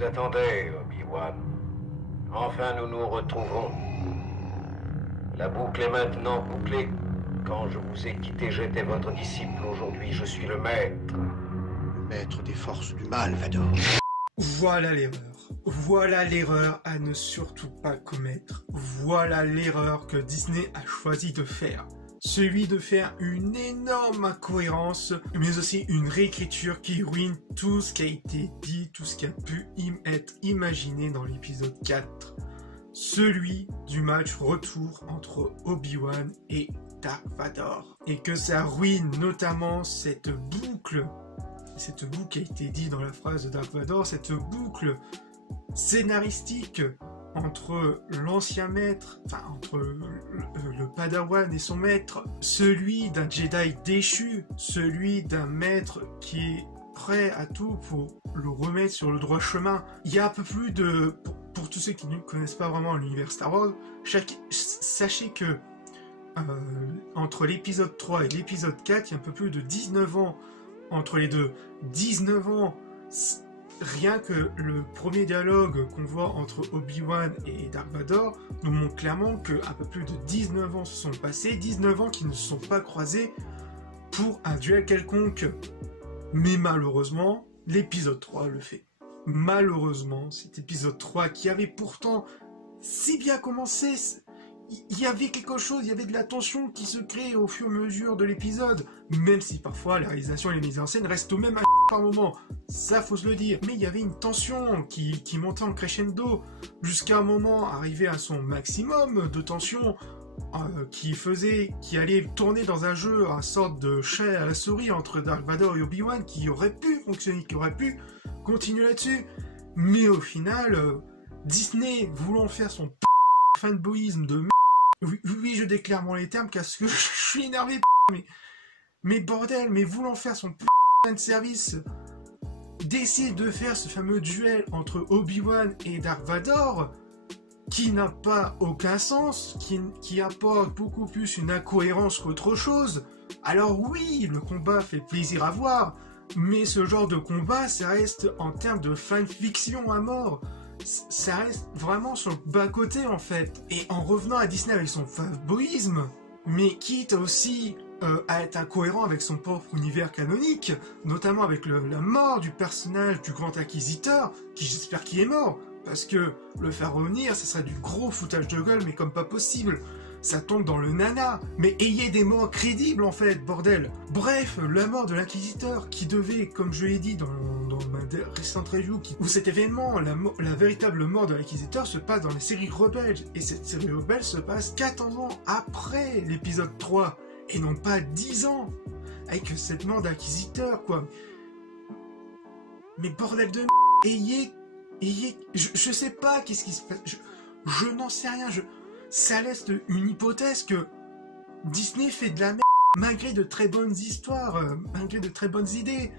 vous attendais, Obi-Wan. Enfin, nous nous retrouvons. La boucle est maintenant bouclée. Quand je vous ai quitté, j'étais votre disciple. Aujourd'hui, je suis le maître. Le maître des forces du mal, Vador. Voilà l'erreur. Voilà l'erreur à ne surtout pas commettre. Voilà l'erreur que Disney a choisi de faire. Celui de faire une énorme incohérence, mais aussi une réécriture qui ruine tout ce qui a été dit, tout ce qui a pu être imaginé dans l'épisode 4. Celui du match retour entre Obi-Wan et Dark Vador. Et que ça ruine notamment cette boucle qui a été dit dans la phrase de Dark Vador, cette boucle scénaristique entre l'ancien maître, enfin entre le Padawan et son maître, celui d'un Jedi déchu, celui d'un maître qui est prêt à tout pour le remettre sur le droit chemin. Il y a un peu plus de... Pour tous ceux qui ne connaissent pas vraiment l'univers Star Wars, sachez que entre l'épisode 3 et l'épisode 4, il y a un peu plus de 19 ans entre les deux. 19 ans, rien que le premier dialogue qu'on voit entre Obi-Wan et Dark Vador nous montre clairement qu'un peu plus de 19 ans se sont passés, 19 ans qui ne se sont pas croisés pour un duel quelconque. Mais malheureusement, l'épisode 3 le fait. Malheureusement, cet épisode 3 qui avait pourtant si bien commencé, il y avait quelque chose, il y avait de la tension qui se crée au fur et à mesure de l'épisode, même si parfois la réalisation et les mises en scène restent au même par moment, ça faut se le dire, mais il y avait une tension qui montait en crescendo, jusqu'à un moment arrivé à son maximum de tension, qui allait tourner dans un jeu, une sorte de chat à la souris entre Dark Vador et Obi-Wan, qui aurait pu fonctionner, qui aurait pu continuer là-dessus, mais au final, Disney voulant faire son fanboyisme de oui, je déclare moi les termes parce que je suis énervé, mais bordel, mais voulant faire son fanservice, décide de faire ce fameux duel entre Obi-Wan et Dark Vador, qui n'a pas aucun sens, qui apporte beaucoup plus une incohérence qu'autre chose. Alors oui, le combat fait plaisir à voir, mais ce genre de combat, ça reste en termes de fanfiction à mort. Ça reste vraiment sur le bas-côté en fait. Et en revenant à Disney avec son fanboyisme, mais quitte aussi à être incohérent avec son propre univers canonique, notamment avec la mort du personnage du Grand Inquisiteur, qui j'espère qu'il est mort, parce que le faire revenir, ça serait du gros foutage de gueule, mais comme pas possible. Ça tombe dans le nana, mais ayez des morts crédibles en fait, bordel. Bref, la mort de l'Inquisiteur, qui devait, comme je l'ai dit dans ma récente review, où cet événement, la véritable mort de l'Inquisiteur se passe dans la série Rebelle, et cette série Rebelle se passe 14 ans après l'épisode 3, et non pas 10 ans, avec cette mort d'Inquisiteur, quoi. Mais bordel de ayez, je sais pas qu'est-ce qui se passe, je n'en sais rien, ça laisse une hypothèse que Disney fait de la merde malgré de très bonnes histoires, malgré de très bonnes idées.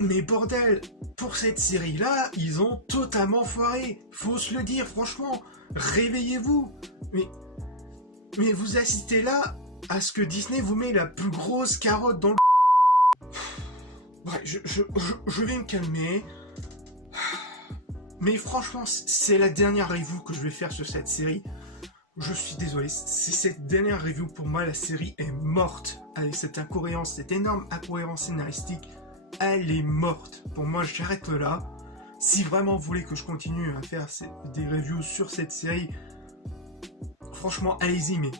Mais bordel, pour cette série-là, ils ont totalement foiré. Faut se le dire, franchement, réveillez-vous. Mais vous assistez là à ce que Disney vous met la plus grosse carotte dans le... Bref, je vais me calmer. Mais franchement, c'est la dernière review que je vais faire sur cette série. Je suis désolé, c'est cette dernière review. Pour moi, la série est morte. Avec cette incohérence, cette énorme incohérence scénaristique, elle est morte. Pour moi, j'arrête là. Si vraiment vous voulez que je continue à faire des reviews sur cette série, franchement, allez-y, mais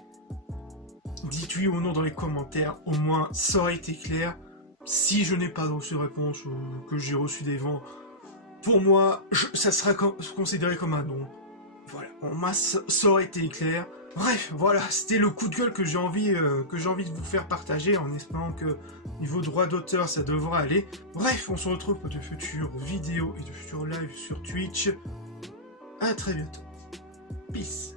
dites-lui ou non dans les commentaires. Au moins, ça aurait été clair. Si je n'ai pas reçu de réponse ou que j'ai reçu des vents, pour moi, ça sera considéré comme un non. Voilà, pour moi, ça aurait été clair. Bref, voilà, c'était le coup de gueule que j'ai envie de vous faire partager, en espérant que niveau droit d'auteur, ça devra aller. Bref, on se retrouve pour de futures vidéos et de futurs lives sur Twitch. À très bientôt. Peace.